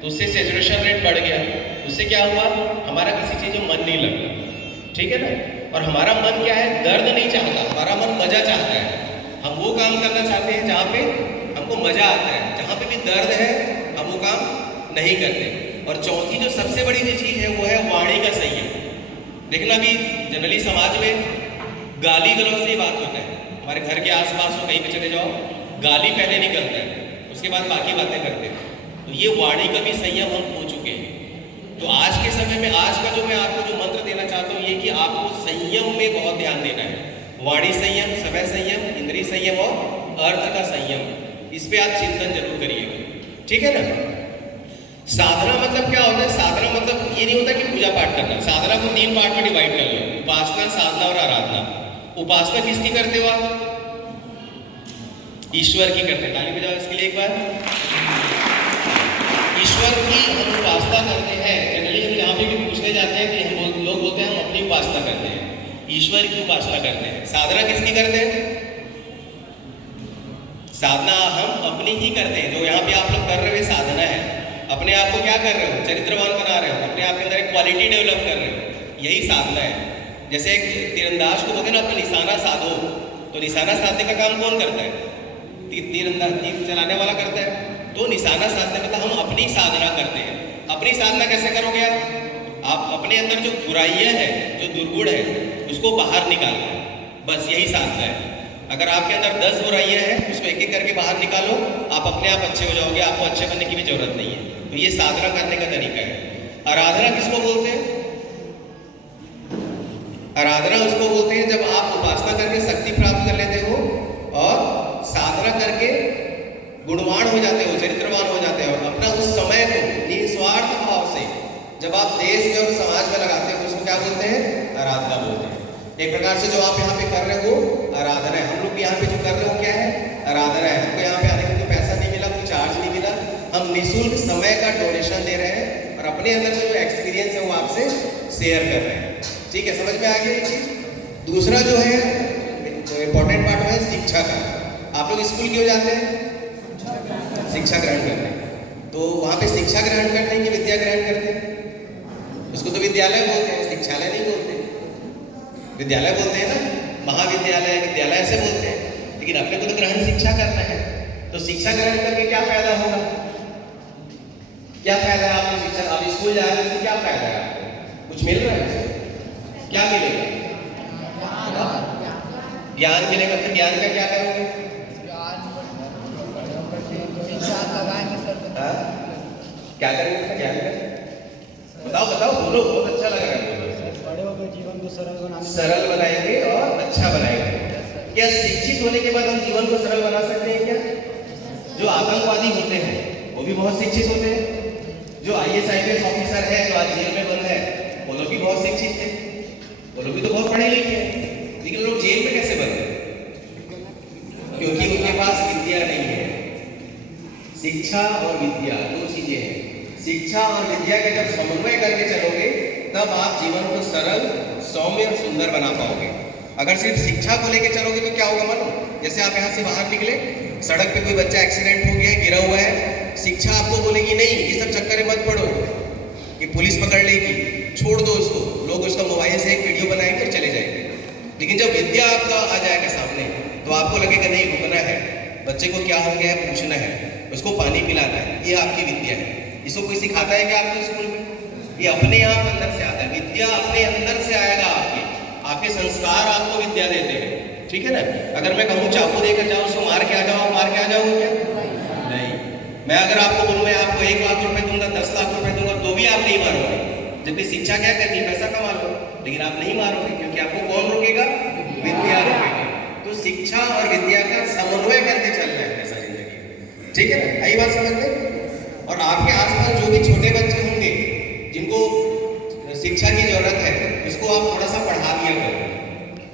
तो उससे saturation rate बढ़ गया, उससे क्या हुआ, हमारा किसी चीज़ में मन नहीं लगता, ठीक है ना। और हमारा मन क्या है, दर्द नहीं चाहता, हमारा मन मजा चाहता है। हम वो काम करना चाहते हैं जहाँ पे हमको मजा आता है, जहाँ पे भी दर्द है हम वो काम नहीं करते। और चौथी जो सबसे बड़ी जो चीज़ है वो है वाणी का संयम। देखना भी जनरली समाज में गाली गलौज से ही बात होता है, हमारे घर के आसपास हो कहीं भी चले जाओ, गाली पहले निकलता है, उसके बाद बाकी बातें करते हैं। तो ये वाणी का भी संयम हम खो चुके हैं। तो आज के समय में आज का जो मैं आपको जो मंत्र देना चाहता हूँ ये कि आपको संयम में बहुत ध्यान देना है। वाणी संयम, समय संयम, इंद्रिय संयम और अर्थ का संयम, इस पे आप चिंतन जरूर करिएगा, ठीक है ना। साधना मतलब क्या होता है, साधना मतलब ये नहीं होता कि पूजा पाठ करना। साधना को 3 पार्ट में डिवाइड कर लो, उपासना, साधना और आराधना। उपासना किसकी करते हो आप, ईश्वर की करते हैं, ताली बजाओ इसके लिए एक बार। ईश्वर की हम उपासना करते हैं। जनरली हम जहाँ पे भी पूछने जाते हैं कि हम लोग बोलते हैं हम अपनी उपासना करते हैं, ईश्वर की उपासना करते हैं। साधना किसकी करते हैं, साधना हम अपनी ही करते हैं। जो यहाँ पे आप लोग कर रहे हो साधना है, अपने आप को क्या कर रहे हो, चरित्रवान बना रहे हो, अपने आप के अंदर एक क्वालिटी डेवलप कर रहे हो, यही साधना है। जैसे एक तीरंदाज को बोलते हैं ना अपना निशाना साधो, तो निशाना साधने का काम कौन करता है, तीरंदाज, तीर चलाने वाला करता है। तो निशाना साधने मतलब हम अपनी साधना करते हैं। अपनी साधना कैसे करोगे आप अपने अंदर जो बुराइयां है, जो दुर्गुण है, उसको बाहर निकालना है, बस यही साधना है। अगर आपके अंदर 10 बुराइयां हैं, उसको एक एक करके बाहर निकालो, आप अपने आप अच्छे हो जाओगे, आपको अच्छे बनने की भी जरूरत नहीं है। तो ये साधना करने का तरीका है। आराधना किसको बोलते हैं, आराधना उसको बोलते हैं जब आप उपासना करके शक्ति प्राप्त कर लेते हो और साधना करके गुणवान हो जाते हो, चरित्रवान हो जाते हो, अपना उस समय को निस्वार्थ भाव से जब आप देश में और समाज में लगाते हो, उसको क्या बोलते हैं, आराधना बोलते हैं। एक प्रकार से जो आप यहाँ पे कर रहे हो आराधना है। हम लोग यहाँ पे जो कर रहे हो क्या है, आराधना है। हमको यहाँ पे आने के लिए पैसा नहीं मिला, कोई चार्ज नहीं मिला, हम निःशुल्क समय का डोनेशन दे रहे हैं और अपने अंदर जो एक्सपीरियंस है वो आपसे शेयर कर रहे हैं, ठीक है। समझ में आ गया ये चीज। दूसरा जो है इंपॉर्टेंट पार्ट है शिक्षा का। आप लोग स्कूल क्यों जाते हैं, शिक्षा ग्रहण करने। तो वहाँ पे शिक्षा ग्रहण करने की विद्या ग्रहण करते हैं, उसको तो विद्यालय बोलते हैं, शिक्षालय नहीं बोलते। विद्यालय बोलते हैं ना, महाविद्यालय, विद्यालय ऐसे बोलते हैं, लेकिन अपने को तो ग्रहण शिक्षा करना है। तो शिक्षा ग्रहण करके क्या फायदा होगा, क्या फायदा है आपको शिक्षा, आप स्कूल जा रहे हैं, क्या फायदा है आपको, कुछ मिल रहा है, क्या मिलेगा, ज्ञान मिलेगा। फिर ज्ञान का क्या करोगे, क्या करेंगे ज्ञान का, बताओ बताओ, बोलो, बहुत अच्छा लग रहा है, बड़े होकर जीवन को सरल बनाएंगे और अच्छा बनाएंगे। क्या शिक्षित होने के बाद हम जीवन को सरल बना सकते हैं क्या। जो आतंकवादी होते हैं वो भी बहुत शिक्षित होते हैं, जो IAS IPS ऑफिसर है जो आज जेल में बंद है वो लोग भी बहुत शिक्षित थे, वो लोग भी तो बहुत पढ़े लिखे हैं, लेकिन लोग जेल में कैसे बंद है, क्योंकि उनके पास विद्या नहीं है। शिक्षा और विद्या दो चीजें हैं। शिक्षा और विद्या के जब समन्वय करके चलोगे तब आप जीवन को सरल, सौम्य और सुंदर बना पाओगे। अगर सिर्फ शिक्षा को लेकर चलोगे तो क्या होगा, मानो जैसे आप यहाँ से बाहर निकले, सड़क पे कोई बच्चा एक्सीडेंट हो गया है, गिरा हुआ है, शिक्षा आपको बोलेगी नहीं ये सब चक्कर में मत पड़ो, ये पुलिस पकड़ लेगी, छोड़ दो इसको, लोग उसका मोबाइल से एक वीडियो बनाएंगे और चले जाएंगे। लेकिन जब विद्या आपका आ जाएगा सामने तो आपको लगेगा नहीं, रुकना है, बच्चे को क्या हो गया है पूछना है, उसको पानी पिलाना है, ये आपकी विद्या है। इसको कोई सिखाता है क्या आपको स्कूल में, ये अपने आप अंदर से आता है, विद्या अपने अंदर से आएगा। आपके संस्कार आपको विद्या देते हैं, ठीक है ना। अगर मैं कहूँ चाकू देकर जाओ, उसको मार के आ जाओ, मार के आ जाओगे क्या, नहीं। मैं अगर आपको बोलूँ मैं आपको 1 लाख रुपए दूंगा, 10 लाख रुपए दूंगा, तो भी आप नहीं मारोगे। जबकि शिक्षा क्या कहती है, पैसा कमा लो, लेकिन आप नहीं मारोगे, क्योंकि आपको कौन रोकेगा, विद्या रोकेगा। तो शिक्षा और विद्या का समन्वय करके चलना है ऐसा जिंदगी में, ठीक है ना, यही बात समझ में। और आपके आसपास जो भी छोटे बच्चे होंगे जिनको शिक्षा की जरूरत है, उसको आप थोड़ा सा पढ़ा दिया करो।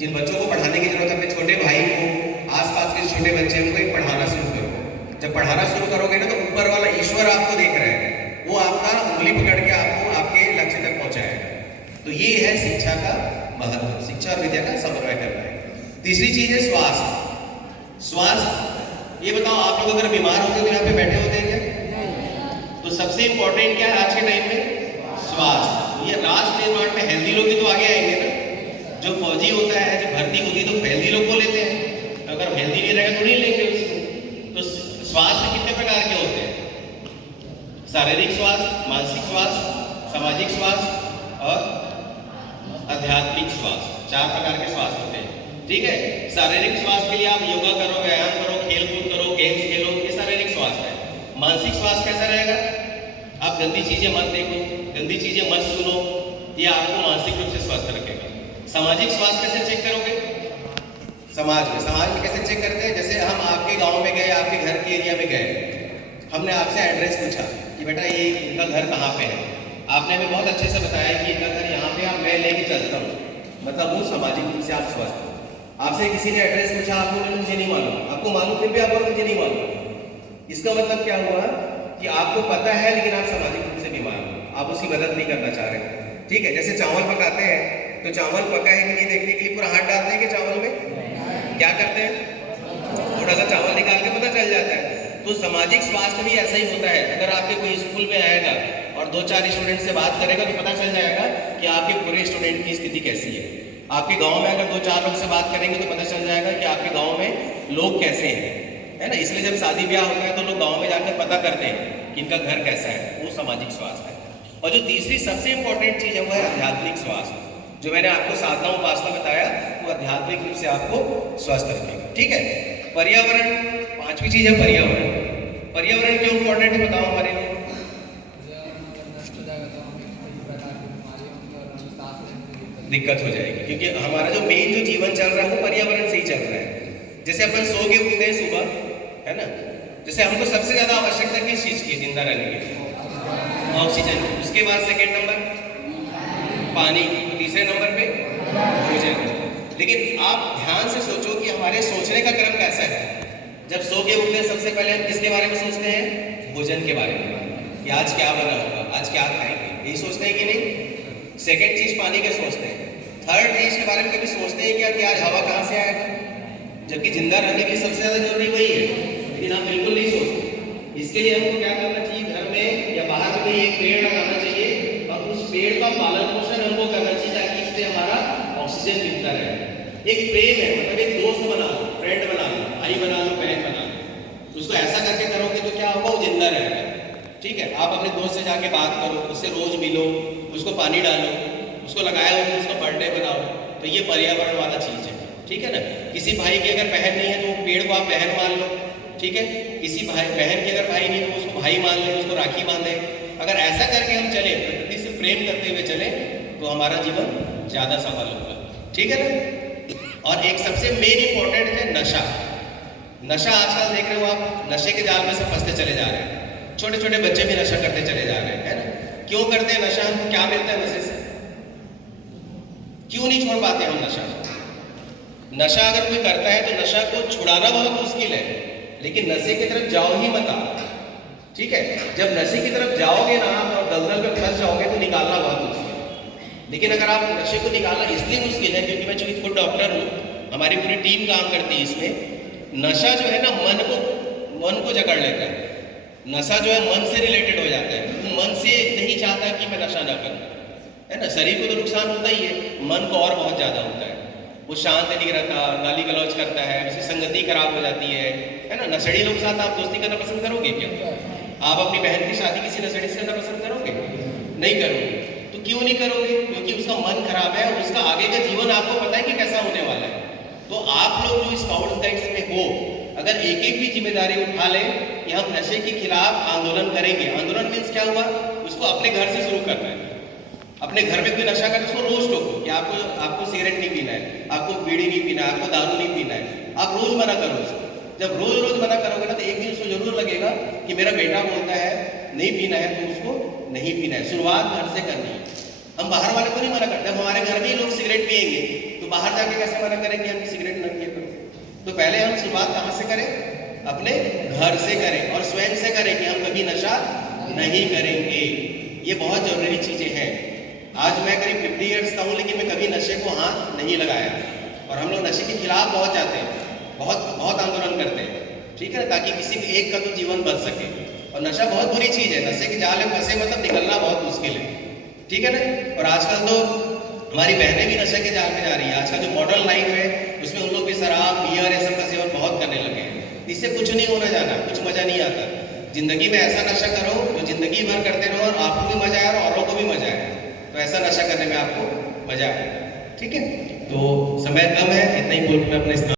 जिन बच्चों को पढ़ाने की जरूरत है, अपने छोटे भाई को, आसपास के छोटे बच्चे उनको एक पढ़ाना शुरू करो। जब पढ़ाना शुरू करोगे ना तो ऊपर वाला ईश्वर आपको देख रहा है, वो आपका उंगली पकड़ के आपको आपके लक्ष्य तक पहुंचाएगा। तो ये है शिक्षा का महत्व, शिक्षा और विद्या का समन्वय करना है। तीसरी चीज है स्वास्थ्य। स्वास्थ्य, ये बताओ आप लोग अगर बीमार होते तो यहाँ पे बैठे होते हैं क्या, तो सबसे सबसे इंपॉर्टेंट क्या है आज के टाइम में? स्वास्थ्य। ये राष्ट्र निर्माण में हेल्दी लोग ही तो आगे आएंगे ना। जो फौजी होता है, जो भर्ती होती है, तो हेल्दी लोग को लेते हैं। अगर हेल्दी नहीं रहेगा तो नहीं लेंगे उसको। तो स्वास्थ्य कितने प्रकार के होते हैं? शारीरिक स्वास्थ्य, मानसिक स्वास्थ्य, सामाजिक स्वास्थ्य और आध्यात्मिक स्वास्थ्य। 4 प्रकार के स्वास्थ्य होते हैं। ठीक है। शारीरिक स्वास्थ्य के लिए आप योगा करो, व्यायाम करो, खेल कूद करो, गेम्स खेलो, ये शारीरिक स्वास्थ्य है। मानसिक स्वास्थ्य कैसा रहेगा? आप गंदी चीजें मत देखो, गंदी चीजें मत सुनो, ये आपको मानसिक रूप से स्वस्थ रखेगा। सामाजिक स्वास्थ्य कैसे चेक करोगे? समाज में कैसे चेक करते हैं? जैसे हम आपके गांव में गए, आपके घर के एरिया में गए, हमने आपसे एड्रेस पूछा कि बेटा ये इनका घर कहाँ पे है। आपने हमें बहुत अच्छे से बताया कि इनका घर यहाँ पे, आप मैं लेके चलता हूँ, मतलब वो सामाजिक रूप से आप स्वस्थ हो। आपसे किसी ने एड्रेस पूछा, आपको बोले मुझे नहीं मालूम, आपको मालूम फिर भी आप बोले मुझे नहीं मालूम। इसका मतलब क्या हुआ कि आपको पता है लेकिन आप सामाजिक रूप से बीमार हो, आप उसकी मदद नहीं करना चाह रहे। ठीक है। जैसे चावल पकाते हैं तो चावल पका है कि नहीं देखने के लिए पूरा हाथ डालते हैं कि चावल में क्या करते हैं? थोड़ा सा चावल निकाल के पता चल जाता है। तो सामाजिक स्वास्थ्य भी ऐसा ही होता है। अगर आपके कोई स्कूल में आएगा और 2-4 स्टूडेंट से बात करेगा तो पता चल जाएगा कि आपके पूरे स्टूडेंट की स्थिति कैसी है। आपके गांव में अगर 2-4 लोग से बात करेंगे तो पता चल जाएगा कि आपके गांव में लोग कैसे हैं, है ना। इसलिए जब शादी ब्याह होता है तो लोग गांव में जाकर पता करते हैं कि इनका घर कैसा है, वो सामाजिक स्वास्थ्य है। और जो तीसरी सबसे इंपॉर्टेंट चीज है वो है आध्यात्मिक स्वास्थ्य। जो मैंने आपको साधना उपासना बताया, वो आध्यात्मिक रूप से आपको स्वस्थ रखेगा। ठीक है। पर्यावरण, 5वीं चीज है पर्यावरण। पर्यावरण क्यों इंपॉर्टेंट है बताओ हमारे लिए? दिक्कत हो जाएगी, क्योंकि हमारा जो मेन जो जीवन चल रहा है वो पर्यावरण से ही चल रहा है। जैसे अपन सो के उठते हैं सुबह, है ना, जैसे हमको सबसे ज्यादा आवश्यकता किस चीज की जिंदा रहने के लिए? ऑक्सीजन। उसके बाद सेकेंड नंबर पानी, तो तीसरे नंबर पे भोजन। लेकिन आप ध्यान से सोचो कि हमारे सोचने का क्रम कैसा है। जब सो के उठते हैं सबसे पहले हम किसके बारे में सोचते हैं? भोजन के बारे में, कि आज क्या बना होगा, आज क्या खाएंगे, यही सोचते हैं कि नहीं? सेकेंड चीज पानी के सोचते हैं। थर्ड चीज के बारे में कभी सोचते हैं क्या कि आज हवा कहाँ से आएगा? जबकि जिंदा रहने के लिए सबसे ज्यादा जरूरी वही है, लेकिन आप बिल्कुल नहीं सोचते। इसके लिए हमको क्या करना चाहिए? घर में या बाहर में एक पेड़ लगाना चाहिए और उस पेड़ का पालन पोषण हमको करना चाहिए ताकि इससे हमारा ऑक्सीजन मिलता रहे। एक प्रेम है, मतलब एक दोस्त बना लो, फ्रेंड बना लो, भाई बना लो, बहन बना लो। उसको ऐसा करके करोगे तो क्या होगा? वो जिंदा रहेगा। ठीक है। आप अपने दोस्त से जाके बात करो, उससे रोज मिलो, उसको पानी डालो, उसको लगाया हो तो उसका बर्थडे बनाओ। तो ये पर्यावरण वाला चीज है। ठीक है ना। किसी भाई की अगर बहन नहीं है तो पेड़ को आप बहन मान लो। ठीक है। किसी भाई बहन की अगर भाई नहीं है तो उसको भाई मान ले, उसको राखी बांधे। अगर ऐसा करके हम चले, प्रकृति से प्रेम करते हुए चले, तो हमारा जीवन ज्यादा सफल होगा। ठीक है ना। और एक सबसे मेन इंपॉर्टेंट है नशा। नशा आजकल देख रहे हो आप, नशे के जाल में सब फंसते चले जा रहे हैं। छोटे छोटे बच्चे भी नशा करते चले जा रहे हैं, है ना। क्यों करते हैं नशा? हमको क्या मिलता है नशे से? क्यों नहीं छोड़ पाते हम नशा? नशा अगर कोई करता है तो नशा को छुड़ाना बहुत मुश्किल है, लेकिन नशे की तरफ जाओ ही मत आप। ठीक है। जब नशे की तरफ जाओगे ना आप और दलदल में फंस जाओगे तो निकालना बहुत मुश्किल है। लेकिन अगर आप नशे को निकालना इसलिए मुश्किल है क्योंकि मैं चूंकि खुद डॉक्टर हूँ, हमारी पूरी टीम काम करती है इसमें। नशा जो है ना मन को जकड़ लेता है। नशा जो है मन से रिलेटेड हो जाता है। तो मन से नहीं चाहता कि मैं नशा ना करूं, है ना। शरीर को तो नुकसान होता ही है, मन को और बहुत ज्यादा होता है। वो शांत नहीं रहता, गाली गलौज करता है, उसकी संगति खराब हो जाती है ना। नशेड़ी लोग के साथ आप दोस्ती करना पसंद करोगे क्या? आप अपनी बहन की शादी किसी नशेड़ी से करना पसंद करोगे? नहीं करोगे। तो क्यों नहीं करोगे? क्योंकि उसका मन खराब है और उसका आगे का जीवन आपको पता है कि कैसा होने वाला है। तो आप लोग जो स्काउट्स गाइड्स में हो, अगर एक एक भी जिम्मेदारी उठा लें कि हम नशे के खिलाफ आंदोलन करेंगे। आंदोलन मीन्स क्या हुआ? उसको अपने घर से शुरू करना है। अपने घर में कोई नशा करे उसको रोज टोको कि आपको सिगरेट नहीं पीना है, आपको बीड़ी नहीं पीना है, आपको दारू नहीं पीना है। आप रोज मना करो उसको। जब रोज रोज मना करोगे ना तो एक दिन उसको जरूर लगेगा कि मेरा बेटा बोलता है नहीं पीना है तो उसको नहीं पीना है। शुरुआत घर से करनी है। हम बाहर वाले को नहीं मना करते। जब हमारे घर में ही लोग सिगरेट पिएंगे तो बाहर जाके कैसे मना करेंगे हम सिगरेट न पिए? तो पहले हम शुरुआत कहाँ से करें? अपने घर से करें और स्वयं से करें कि हम कभी नशा नहीं करेंगे। ये बहुत जरूरी चीजें हैं। आज मैं करीब 50 ईयर्स का हूँ लेकिन मैं कभी नशे को हाथ नहीं लगाया। और हम लोग नशे के खिलाफ बहुत जाते हैं, बहुत आंदोलन करते हैं। ठीक है ना, ताकि किसी एक का तो जीवन बच सके। और नशा बहुत बुरी चीज है, नशे के जाल में फंसे मतलब निकलना बहुत मुश्किल है, ठीक है ना। और आजकल तो हमारी बहनें भी नशे के जाल में जा रही है। आजकल जो मॉडर्न लाइफ है उसमें उन लोग भी शराब बियर ये सब का सेवन बहुत करने लगे हैं। इससे कुछ नहीं होना जाना, कुछ मजा नहीं आता। जिंदगी में ऐसा नशा करो जो जिंदगी भर करते रहो और आपको भी मजा आए और औरों को भी मजा आए, तो ऐसा नशा करने में आपको मजा आए, ठीक है। तो समय कम है, इतना ही बोल के मैं अपने